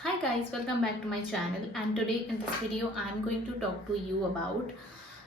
Hi guys, welcome back to my channel, and today in this video I am going to talk to you about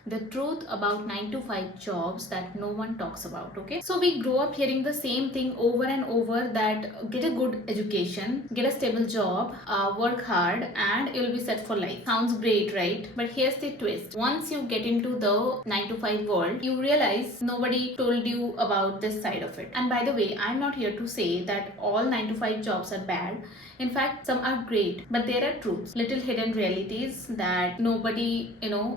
the truth about 9 to 5 jobs that no one talks about. Okay, so we grow up hearing the same thing over and over, that get a good education, get a stable job, work hard and you'll be set for life. Sounds great, right? But here's the twist: once you get into the 9 to 5 world, you realize nobody told you about this side of it. And by the way, I'm not here to say that all 9 to 5 jobs are bad. In fact, some are great, but there are truths, little hidden realities that nobody,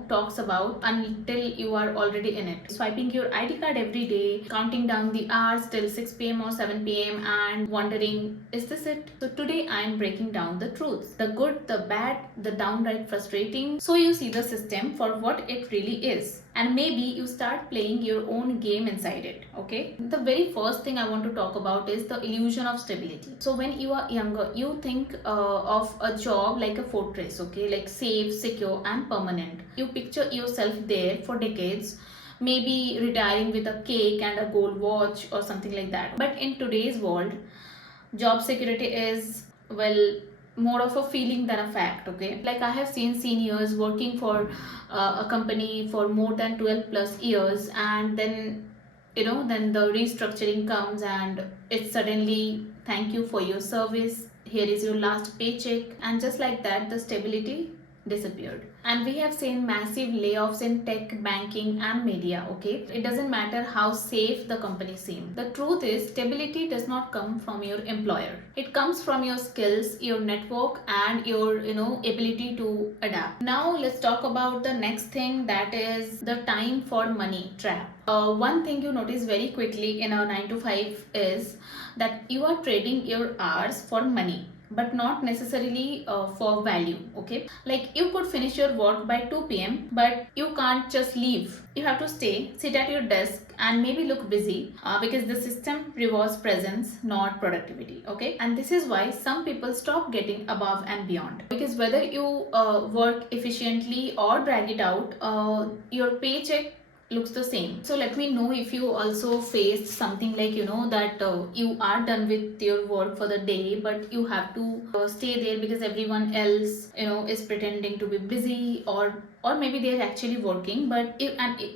talks about until you are already in it. Swiping your ID card every day, counting down the hours till 6 p.m. or 7 p.m. and wondering, is this it? So today I am breaking down the truths, the good, the bad, the downright frustrating, so you see the system for what it really is. And maybe you start playing your own game inside it. Okay, the very first thing I want to talk about is the illusion of stability. So when you are younger, you think of a job like a fortress, okay, like safe, secure and permanent. You picture yourself there for decades, maybe retiring with a cake and a gold watch or something like that. But in today's world, job security is, well, more of a feeling than a fact. Okay, like I have seen seniors working for a company for more than 12 plus years, and then the restructuring comes and it's suddenly, thank you for your service, here is your last paycheck, and just like that the stability disappeared. And we have seen massive layoffs in tech, banking and media. Okay, it doesn't matter how safe the company seems. The truth is, stability does not come from your employer. It comes from your skills, your network and your ability to adapt. Now let's talk about the next thing, that is the time for money trap. One thing you notice very quickly in a 9 to 5 is that you are trading your hours for money, but not necessarily for value. Okay, like you could finish your work by 2 p.m., but you can't just leave. You have to stay, sit at your desk and maybe look busy, because the system rewards presence, not productivity. Okay, and this is why some people stop getting above and beyond, because whether you work efficiently or drag it out, your paycheck looks the same. So let me know if you also faced something like, that you are done with your work for the day, but you have to stay there because everyone else is pretending to be busy, or maybe they're actually working. But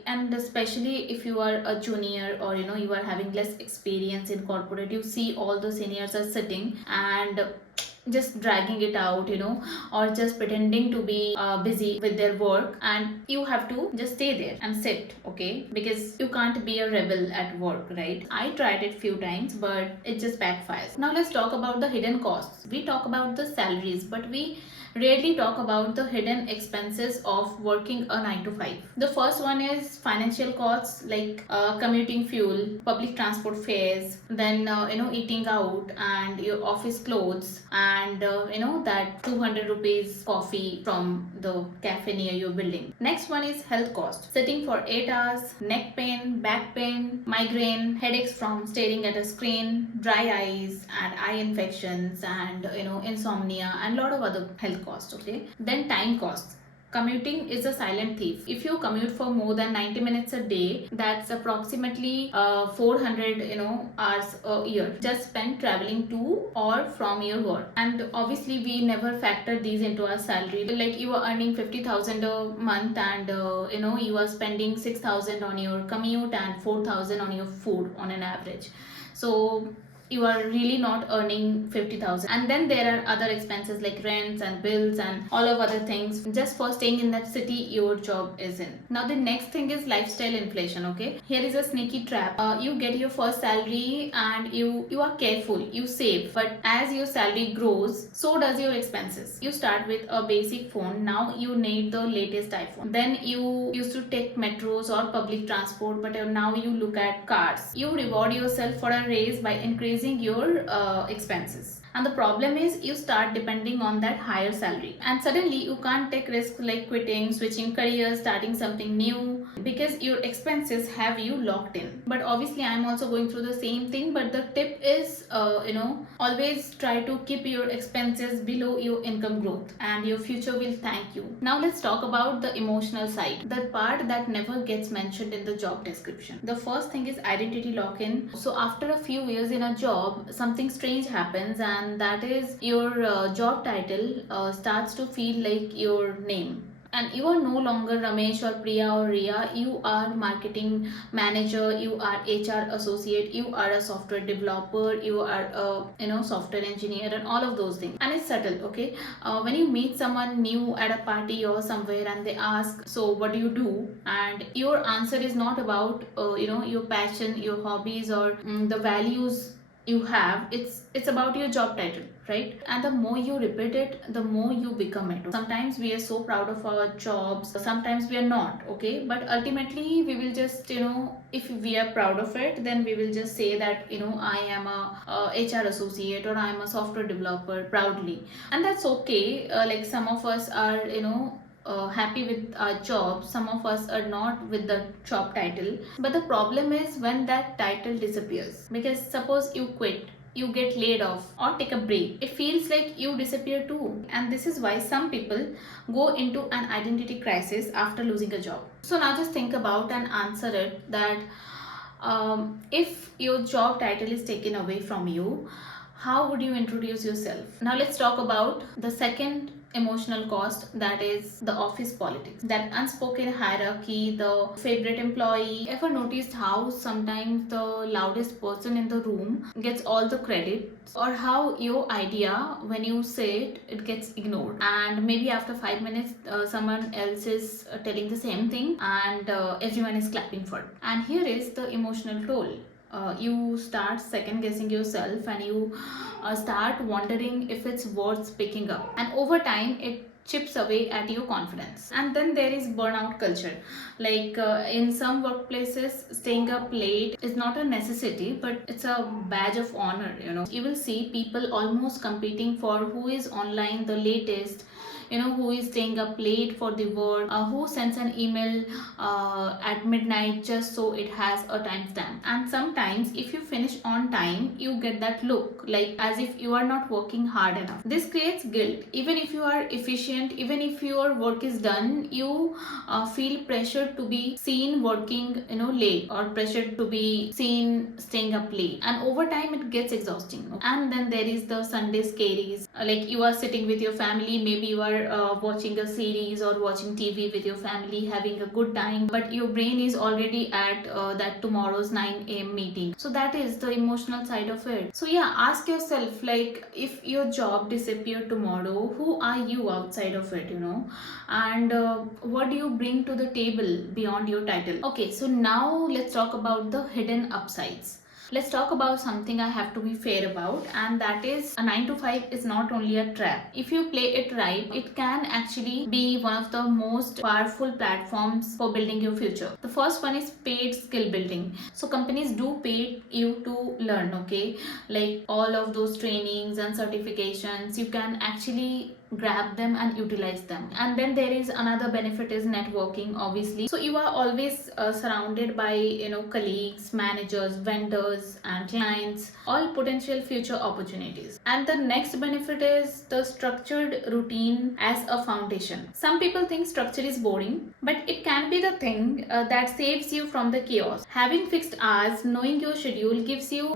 and especially if you are a junior, or you are having less experience in corporate, you see all the seniors are sitting and just dragging it out, or just pretending to be busy with their work, and you have to just stay there and sit. Okay, because you can't be a rebel at work, right? I tried it few times, but it just backfires. Now let's talk about the hidden costs. We talk about the salaries, but we rarely talk about the hidden expenses of working a 9 to 5. The first one is financial costs, like commuting fuel, public transport fares, then eating out and your office clothes, and that 200 rupees coffee from the cafe near your building. Next one is health cost, sitting for 8 hours, neck pain, back pain, migraine, headaches from staring at a screen, dry eyes and eye infections, and insomnia and lot of other health cost. Okay, then time costs. Commuting is a silent thief. If you commute for more than 90 minutes a day, that's approximately 400 hours a year just spent traveling to or from your work. And obviously we never factor these into our salary. Like you are earning 50,000 a month, and you are spending 6,000 on your commute and 4,000 on your food on an average. So you are really not earning 50,000. And then there are other expenses like rents and bills and all of other things just for staying in that city your job is in. Now the next thing is lifestyle inflation. Okay, here is a sneaky trap. You get your first salary and you are careful, you save, but as your salary grows, so does your expenses. You start with a basic phone, now you need the latest iPhone. Then you used to take metros or public transport, but now you look at cars. You reward yourself for a raise by increasing your expenses. And the problem is, you start depending on that higher salary, and suddenly you can't take risks like quitting, switching careers, starting something new, because your expenses have you locked in. But obviously I'm also going through the same thing, but the tip is always try to keep your expenses below your income growth, and your future will thank you. Now let's talk about the emotional side, the part that never gets mentioned in the job description. The first thing is identity lock-in. So after a few years in a job, something strange happens, and and that is your job title starts to feel like your name. And you are no longer Ramesh or Priya or Ria. You are marketing manager, you are HR associate, you are a software developer, you are a software engineer, and all of those things. And it's subtle, okay? When you meet someone new at a party or somewhere and they ask, so what do you do? And your answer is not about your passion, your hobbies, or the values you have. It's about your job title, right? And the more you repeat it, the more you become it. Sometimes we are so proud of our jobs, sometimes we are not, okay? But ultimately we will just if we are proud of it, then we will just say that I am a HR associate, or I am a software developer, proudly. And that's okay. Like some of us are happy with our job, some of us are not with the job title. But the problem is when that title disappears, because suppose you quit, you get laid off or take a break, it feels like you disappear too. And this is why some people go into an identity crisis after losing a job. So now just think about and answer it, that if your job title is taken away from you, how would you introduce yourself? Now let's talk about the second emotional cost, that is the office politics, that unspoken hierarchy, the favorite employee. Ever noticed how sometimes the loudest person in the room gets all the credit, or how your idea, when you say it gets ignored, and maybe after 5 minutes someone else is telling the same thing, and everyone is clapping for it. And here is the emotional toll. You start second guessing yourself, and you start wondering if it's worth picking up, and over time it chips away at your confidence. And then there is burnout culture. Like in some workplaces, staying up late is not a necessity, but it's a badge of honor. You will see people almost competing for who is online the latest, who is staying up late for the work, who sends an email at midnight just so it has a timestamp. And sometimes if you finish on time, you get that look, like as if you are not working hard enough. This creates guilt. Even if you are efficient, even if your work is done, you feel pressured to be seen working late, or pressured to be seen staying up late. And over time it gets exhausting. And then there is the Sunday scaries. Like you are sitting with your family, maybe you are watching a series or watching TV with your family, having a good time, but your brain is already at that tomorrow's 9 a.m. meeting. So that is the emotional side of it. So yeah, ask yourself, like, if your job disappeared tomorrow, who are you outside of it, and what do you bring to the table beyond your title? Okay, so now let's talk about the hidden upsides. Let's talk about something I have to be fair about, and that is a 9 to 5 is not only a trap. If you play it right, it can actually be one of the most powerful platforms for building your future. The first one is paid skill building. So companies do pay you to learn, okay? Like all of those trainings and certifications, you can actually grab them and utilize them. And then there is another benefit is networking, obviously. So you are always surrounded by colleagues, managers, vendors and clients, all potential future opportunities. And the next benefit is the structured routine as a foundation. Some people think structure is boring, but it can be the thing that saves you from the chaos. Having fixed hours, knowing your schedule gives you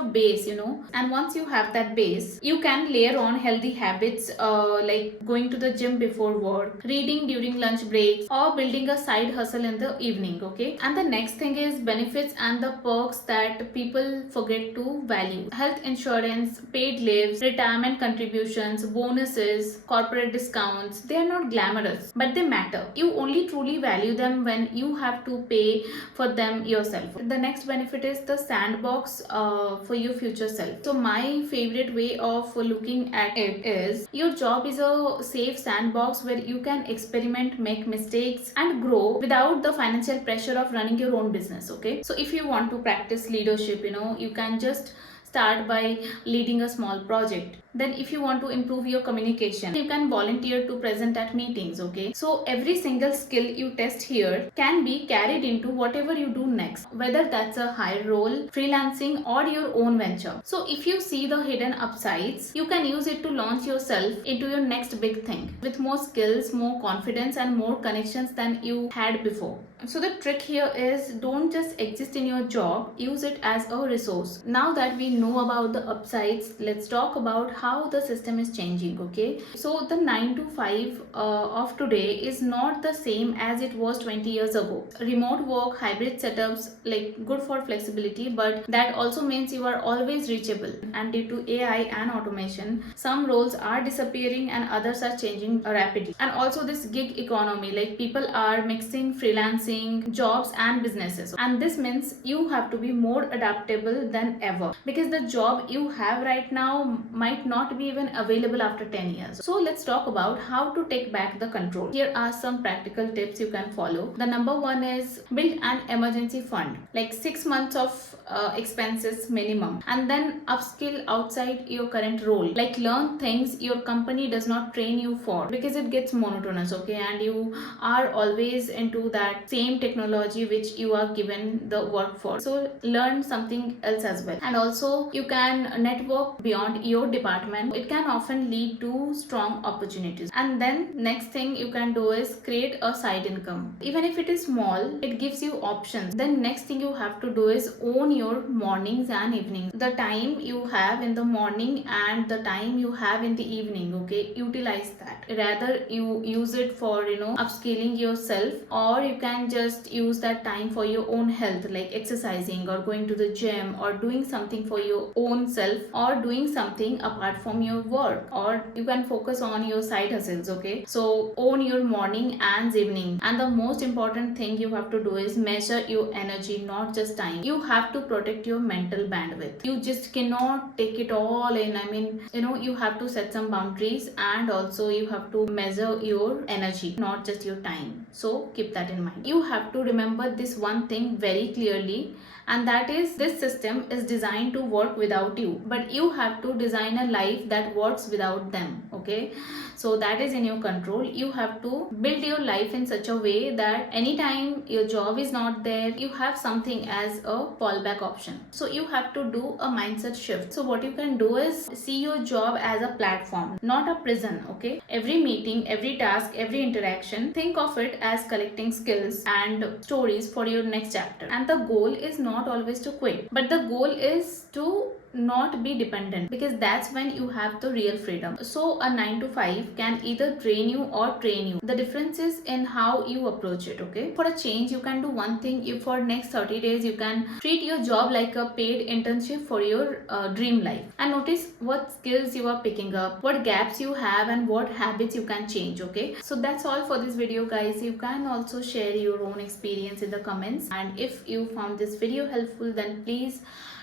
a base, and once you have that base, you can layer on healthy habits, like going to the gym before work, reading during lunch breaks, or building a side hustle in the evening, okay? And the next thing is benefits and the perks that people forget to value. Health insurance, paid leaves, retirement contributions, bonuses, corporate discounts, they are not glamorous, but they matter. You only truly value them when you have to pay for them yourself. The next benefit is the sandbox for your future self. So my favorite way of looking at it is your job is a safe sandbox where you can experiment, make mistakes and grow without the financial pressure of running your own business, okay? So if you want to practice leadership, you can just start by leading a small project. Then if you want to improve your communication, you can volunteer to present at meetings. Okay, so every single skill you test here can be carried into whatever you do next, whether that's a higher role, freelancing, or your own venture. So if you see the hidden upsides, you can use it to launch yourself into your next big thing with more skills, more confidence, and more connections than you had before. So the trick here is, don't just exist in your job, use it as a resource. Now that we know about the upsides, let's talk about how the system is changing. Okay, so the 9 to 5 of today is not the same as it was 20 years ago. Remote work, hybrid setups, like good for flexibility, but that also means you are always reachable. And due to AI and automation, some roles are disappearing and others are changing rapidly. And also this gig economy, like people are mixing freelancing, jobs and businesses, and this means you have to be more adaptable than ever, because the job you have right now might not be even available after 10 years. So let's talk about how to take back the control. Here are some practical tips you can follow. The number one is build an emergency fund, like 6 months of expenses minimum, and then upskill outside your current role, like learn things your company does not train you for, because it gets monotonous. Okay, and you are always into that same technology which you are given the work for, so learn something else as well. And also you can network beyond your department, it can often lead to strong opportunities. And then next thing you can do is create a side income, even if it is small, it gives you options. Then next thing you have to do is own your mornings and evenings, the time you have in the morning and the time you have in the evening. Okay, utilize that, rather you use it for upscaling yourself, or you can just use that time for your own health, like exercising or going to the gym or doing something for your own self, or doing something apart from your work, or you can focus on your side hustles. Okay, so own your morning and evening. And the most important thing you have to do is measure your energy, not just time. You have to protect your mental bandwidth, you just cannot take it all in. I mean, you have to set some boundaries, and also you have to measure your energy, not just your time. So keep that in mind. You have to remember this one thing very clearly, and that is, this system is designed to work without you, but you have to design a life that works without them. Okay, so that is in your control. You have to build your life in such a way that anytime your job is not there, you have something as a fallback option. So you have to do a mindset shift. So what you can do is see your job as a platform, not a prison. Okay, every meeting, every task, every interaction, think of it as collecting skills and stories for your next chapter. And the goal is not always to quit, but the goal is to not be dependent, because that's when you have the real freedom. So a 9 to 5 can either drain you or train you. The difference is in how you approach it. Okay, for a change you can do one thing. You, for next 30 days, you can treat your job like a paid internship for your dream life, and notice what skills you are picking up, what gaps you have, and what habits you can change. Okay, so that's all for this video, guys. You can also share your own experience in the comments, and if you found this video helpful, then please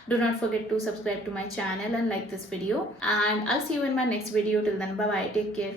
do not forget to subscribe to my channel and like this video, and I'll see you in my next video. Till then, bye bye, take care.